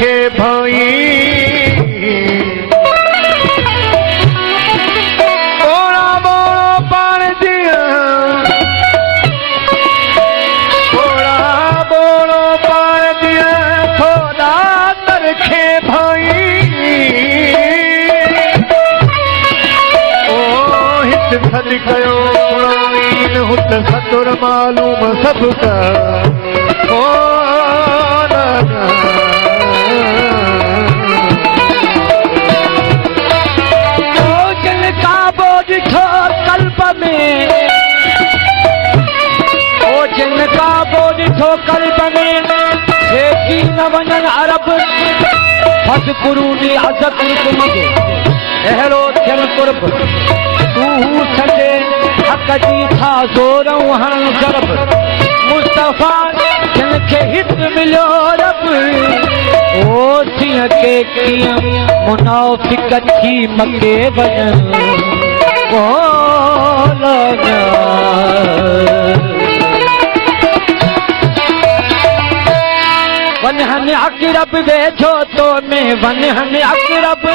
खे भाई बोड़ा बोड़ो पाण दिया बोड़ा बोड़ो पाण दिया थोड़ा तरखे भाई ओ हित सद कयो हुत सतुर मालूम सबका ओ जिनका बोझ ठो कल्प में ओ जिनका बोझ ठो कल्प में की न वञन अरब फस गुरु दी अज़त कुर्ब मगे अहिड़ो थियन कुर्ब तू छॾे हक़ जी था ज़ोरऊं हण जरब मुस्तफ़ा जिनखे हित मिलियो रब ओ तीअं के कीअं मुनाफ़िक़ थी मके वञनि वन हन अक़रब वेझो तो में वन हन अक़रब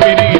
Piri